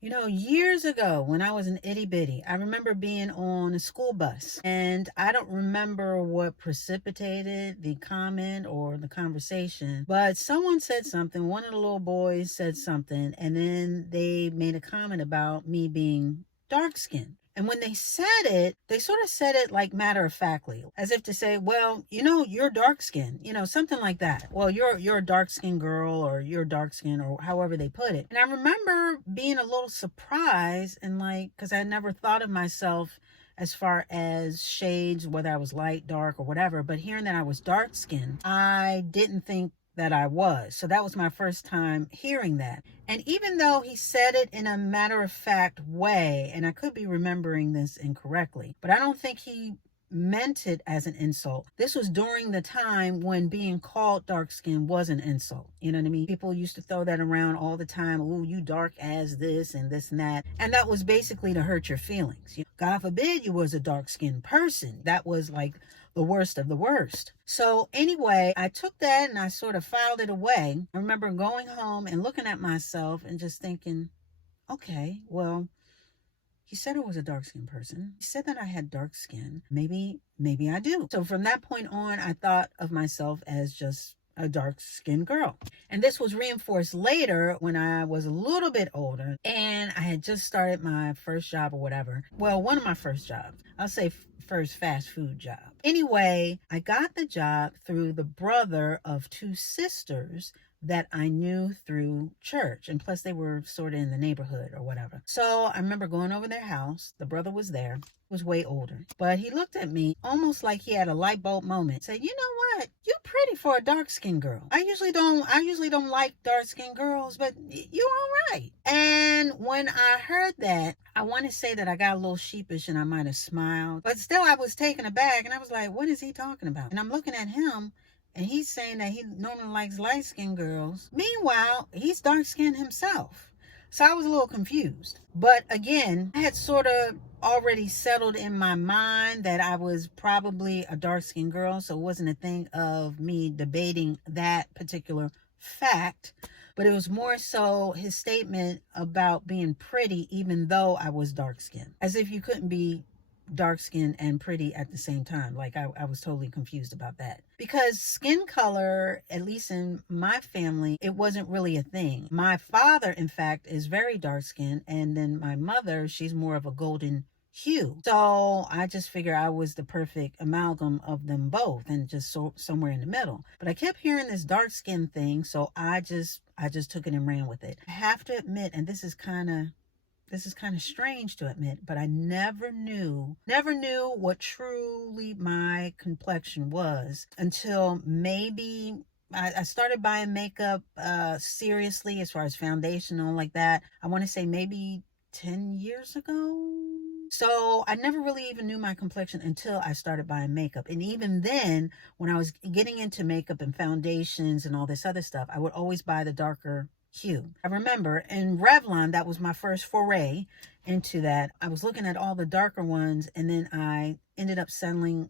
You know, years ago when I was an itty bitty, I remember being on a school bus, and I don't remember what precipitated the comment or the conversation, but someone said something. One of the little boys said something, and then they made a comment about me being dark skinned. And when they said it, they sort of said it like matter of factly, as if to say, well, you're dark skinned, something like that. Well, you're a dark skinned girl, or you're dark skinned, or however they put it. And I remember being a little surprised, and like, because I never thought of myself as far as shades, whether I was light, dark, or whatever. But hearing that I was dark skinned, I didn't think that I was. So that was my first time hearing that. And even though he said it in a matter of fact way, and I could be remembering this incorrectly, but I don't think he meant it as an insult. This was during the time when being called dark skin was an insult. You know what I mean? People used to throw that around all the time. Oh, you dark as this and this and that. And that was basically to hurt your feelings. God forbid you was a dark skinned person. That was like the worst of the worst. So anyway, I took that and I sort of filed it away. I remember going home and looking at myself and just thinking, okay, well, he said I was a dark-skinned person. He said that I had dark skin. Maybe I do. So from that point on, I thought of myself as just a dark-skinned girl. And this was reinforced later when I was a little bit older and I had just started my first job or whatever. Well, one of my first jobs. I'll say first fast food job. Anyway, I got the job through the brother of two sisters that I knew through church. And plus they were sort of in the neighborhood or whatever. So I remember going over their house. The brother was there. He was way older. But he looked at me almost like he had a light bulb moment. Said, you know what? You're pretty for a dark-skinned girl. I usually don't like dark-skinned girls, but you're all right. And when I heard that, I want to say that I got a little sheepish and I might have smiled. But still I was taken aback and I was like, what is he talking about? And I'm looking at him. And he's saying that he normally likes light-skinned girls. Meanwhile, he's dark-skinned himself. So I was a little confused. But again, I had sort of already settled in my mind that I was probably a dark-skinned girl. So it wasn't a thing of me debating that particular fact. But it was more so his statement about being pretty, even though I was dark-skinned. As if you couldn't be dark-skinned and pretty at the same time. Like I was totally confused about that. Because skin color, at least in my family, it wasn't really a thing. My father, in fact, is very dark-skinned, and then my mother, she's more of a golden hue. So I just figured I was the perfect amalgam of them both and just somewhere in the middle. But I kept hearing this dark skin thing, so I just took it and ran with it. I have to admit, and this is kind of strange to admit, but I never knew what truly my complexion was until maybe I started buying makeup seriously as far as foundation and all like that. I want to say maybe 10 years ago. So I never really even knew my complexion until I started buying makeup. And even then, when I was getting into makeup and foundations and all this other stuff, I would always buy the darker hue. I remember in Revlon, that was my first foray into that. I was looking at all the darker ones, and then I ended up settling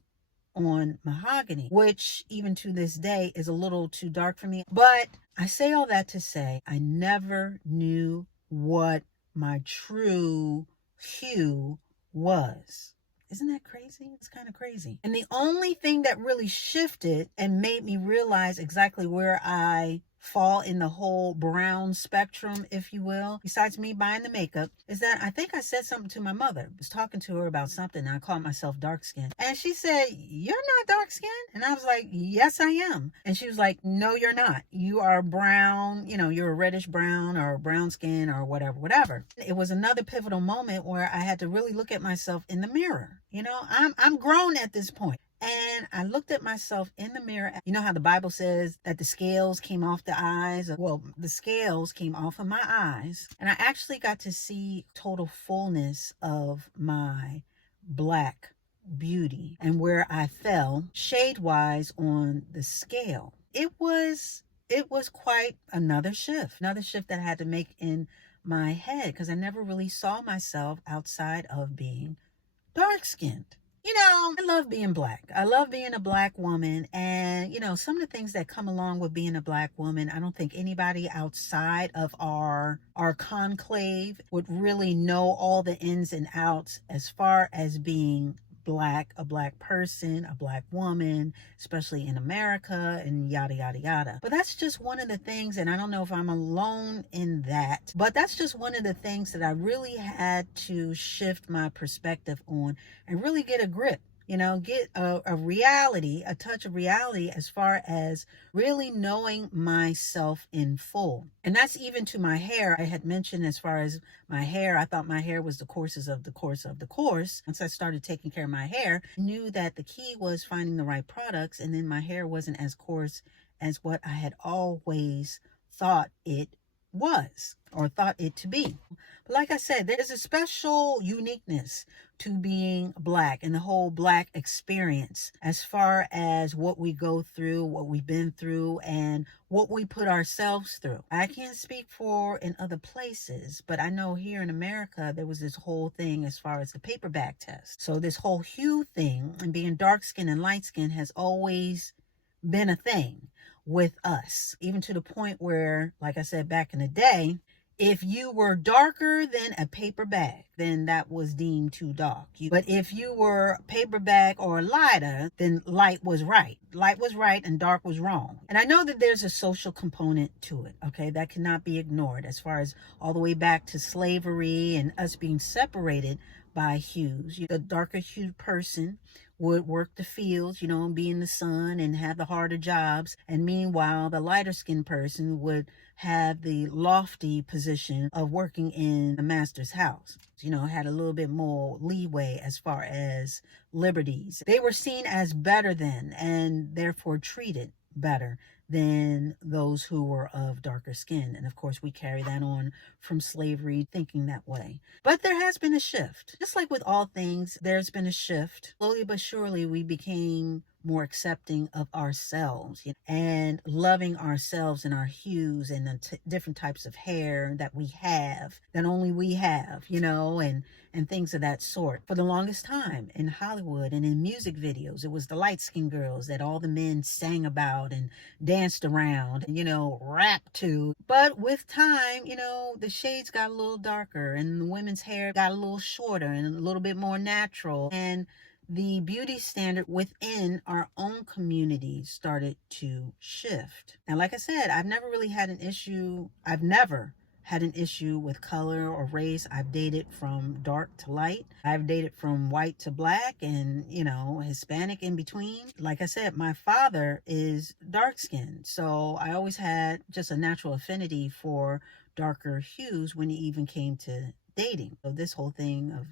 on mahogany, which even to this day is a little too dark for me. But I say all that to say I never knew what my true hue was. Isn't that crazy? It's kind of crazy. And the only thing that really shifted and made me realize exactly where I fall in the whole brown spectrum, if you will, besides me buying the makeup, is that I think I said something to my mother. I was talking to her about something and I called myself dark skinned. And she said, you're not dark skinned? And I was like, yes, I am. And she was like, no, you're not. You are brown, you're a reddish brown or brown skin or whatever. It was another pivotal moment where I had to really look at myself in the mirror. I'm grown at this point. And I looked at myself in the mirror. You know how the Bible says that the scales came off the eyes? Well, the scales came off of my eyes. And I actually got to see total fullness of my black beauty and where I fell shade-wise on the scale. It was quite another shift that I had to make in my head because I never really saw myself outside of being dark-skinned. I love being black. I love being a black woman. And, some of the things that come along with being a black woman, I don't think anybody outside of our conclave would really know all the ins and outs as far as being black, a black person, a black woman, especially in America, and yada, yada, yada. But that's just one of the things, and I don't know if I'm alone in that, but that's just one of the things that I really had to shift my perspective on and really get a grip, get a reality, a touch of reality as far as really knowing myself in full. And that's even to my hair. I had mentioned as far as my hair, I thought my hair was the courses of the course of the course. Once I started taking care of my hair, I knew that the key was finding the right products, and then my hair wasn't as coarse as what I had always thought it was or thought it to be. But like I said, there's a special uniqueness to being black and the whole black experience as far as what we go through, what we've been through, and what we put ourselves through. I can't speak for in other places, but I know here in America, there was this whole thing as far as the paperback test. So this whole hue thing and being dark skinned and light skinned has always been a thing with us, even to the point where, like I said, back in the day, if you were darker than a paper bag, then that was deemed too dark. But if you were paper bag or lighter, then light was right. Light was right and dark was wrong. And I know that there's a social component to it, okay? That cannot be ignored as far as all the way back to slavery and us being separated by hues. The darker hued person would work the fields, and be in the sun and have the harder jobs. And meanwhile, the lighter skinned person would have the lofty position of working in the master's house. Had a little bit more leeway as far as liberties. They were seen as better than, and therefore treated better than those who were of darker skin. And of course, we carry that on from slavery, thinking that way. But there has been a shift. Just like with all things, there's been a shift. Slowly but surely, we became more accepting of ourselves and loving ourselves and our hues and the different types of hair that we have, that only we have, and things of that sort. For the longest time in Hollywood and in music videos, it was the light-skinned girls that all the men sang about and danced around, rapped to. But with time, the shades got a little darker and the women's hair got a little shorter and a little bit more natural. And the beauty standard within our own community started to shift. And like I said, I've never had an issue with color or race. I've dated from dark to light. I've dated from white to black and, Hispanic in between. Like I said, my father is dark skinned. So I always had just a natural affinity for darker hues when it even came to dating. So this whole thing of,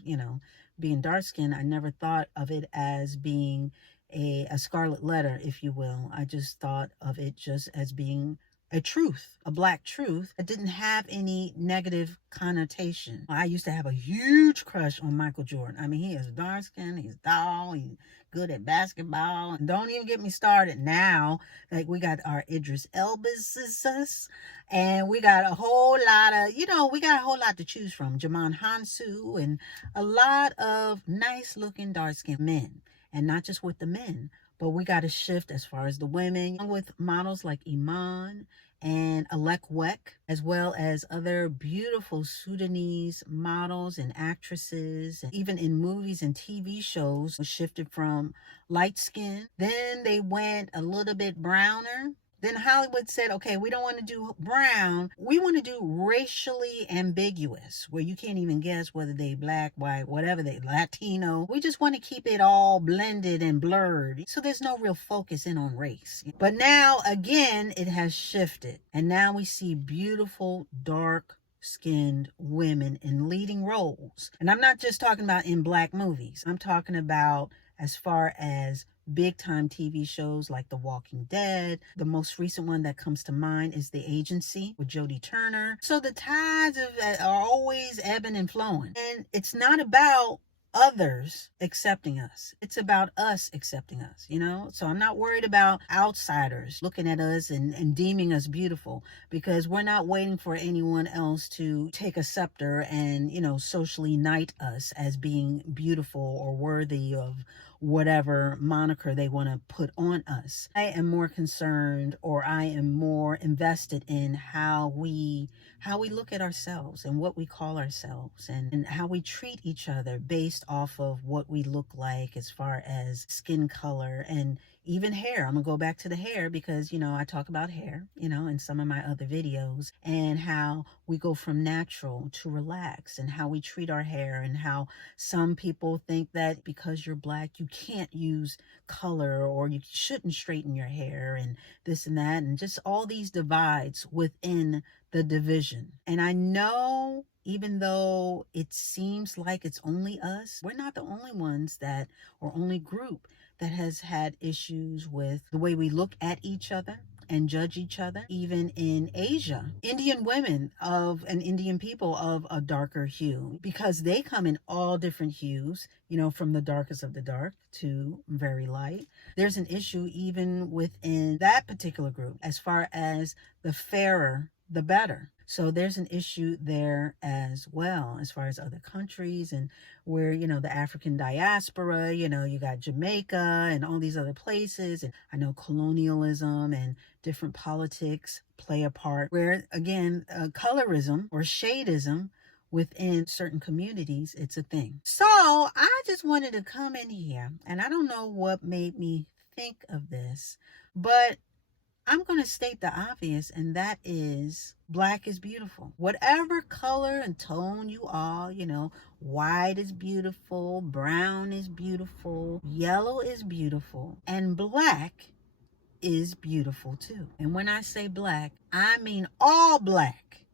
being dark skinned, I never thought of it as being a scarlet letter, if you will. I just thought of it just as being a truth, a black truth that didn't have any negative connotation. I used to have a huge crush on Michael Jordan. I mean, he is dark skinned, he's tall, he's good at basketball. And don't even get me started now. Like, we got our Idris Elba's, and we got a whole lot to choose from. Jamon Hansu, and a lot of nice looking dark skinned men. And not just with the men, but we got to shift as far as the women, with models like Iman and Alek Wek, as well as other beautiful Sudanese models and actresses. And even in movies and TV shows, shifted from light skin. Then they went a little bit browner. Then Hollywood said, okay, we don't want to do brown. We want to do racially ambiguous, where you can't even guess whether they black, white, whatever they Latino. We just want to keep it all blended and blurred. So there's no real focus in on race. But now, again, it has shifted. And now we see beautiful, dark-skinned women in leading roles. And I'm not just talking about in black movies. I'm talking about as far as big time TV shows like The Walking Dead. The most recent one that comes to mind is The Agency with Jodie Turner. So the tides are always ebbing and flowing. And it's not about others accepting us. It's about us accepting us, So I'm not worried about outsiders looking at us and deeming us beautiful, because we're not waiting for anyone else to take a scepter and, socially knight us as being beautiful or worthy of whatever moniker they want to put on us. I am more concerned, or I am more invested in how we look at ourselves and what we call ourselves, and how we treat each other based off of what we look like as far as skin color and even hair. I'm gonna go back to the hair because, I talk about hair, in some of my other videos, and how we go from natural to relaxed, and how we treat our hair, and how some people think that because you're black, you can't use color, or you shouldn't straighten your hair, and this and that, and just all these divides within the division. And I know, even though it seems like it's only us, we're not the only ones that, or only group that has had issues with the way we look at each other and judge each other. Even in Asia, Indian women and Indian people of a darker hue, because they come in all different hues, from the darkest of the dark to very light. There's an issue even within that particular group as far as the fairer the better. So there's an issue there as well, as far as other countries, and where, the African diaspora, you got Jamaica and all these other places. And I know colonialism and different politics play a part, where, again, colorism or shadeism within certain communities, it's a thing. So I just wanted to come in here, and I don't know what made me think of this, but I'm going to state the obvious, and that is black is beautiful. Whatever color and tone you are, white is beautiful, brown is beautiful, yellow is beautiful, and black is beautiful too. And when I say black, I mean all black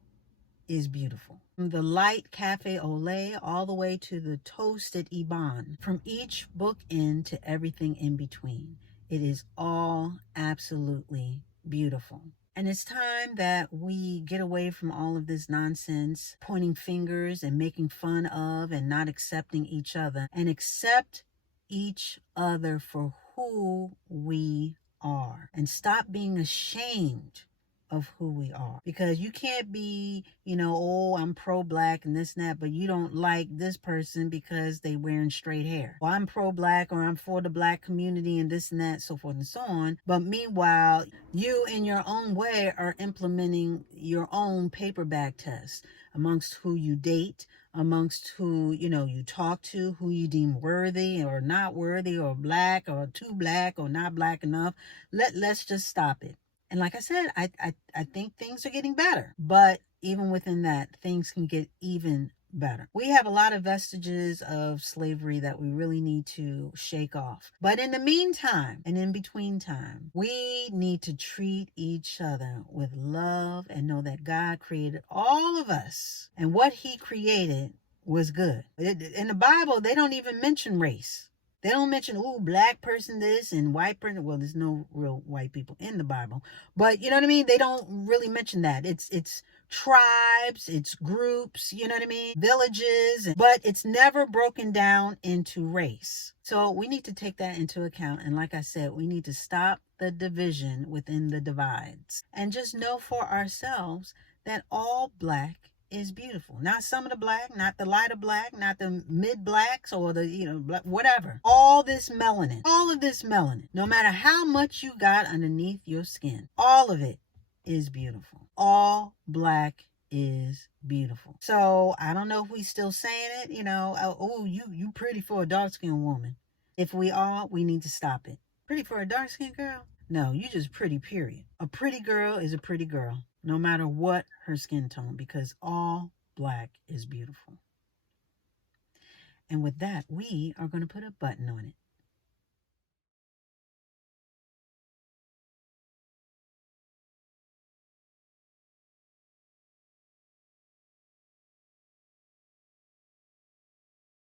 is beautiful. From the light cafe au lait all the way to the toasted Iban, from each bookend to everything in between. It is all absolutely beautiful. And it's time that we get away from all of this nonsense, pointing fingers and making fun of and not accepting each other, and accept each other for who we are, and stop being ashamed of who we are. Because you can't be, oh, I'm pro-black and this and that, but you don't like this person because they wearing straight hair. Well, I'm pro-black, or I'm for the black community and this and that, so forth and so on. But meanwhile, you in your own way are implementing your own paper bag test amongst who you date, amongst who, you talk to, who you deem worthy or not worthy, or black or too black or not black enough. Let's just stop it. And like I said, I think things are getting better. But even within that, things can get even better. We have a lot of vestiges of slavery that we really need to shake off. But in the meantime, and in between time, we need to treat each other with love and know that God created all of us. And what he created was good. In the Bible, they don't even mention race. They don't mention, black person this and white person. Well, there's no real white people in the Bible. But you know what I mean? They don't really mention that. It's tribes, it's groups, you know what I mean? Villages. But it's never broken down into race. So we need to take that into account. And like I said, we need to stop the division within the divides. And just know for ourselves that all black is beautiful. Not some of the black, not the lighter black, not the mid blacks, or the, black, whatever. All of this melanin, no matter how much you got underneath your skin, all of it is beautiful. All black is beautiful. So I don't know if we still saying it, you pretty for a dark-skinned woman. If we are, we need to stop it. Pretty for a dark-skinned girl? No, you just pretty, period. A pretty girl is a pretty girl, no matter what her skin tone, because all black is beautiful. And with that, we are going to put a button on it.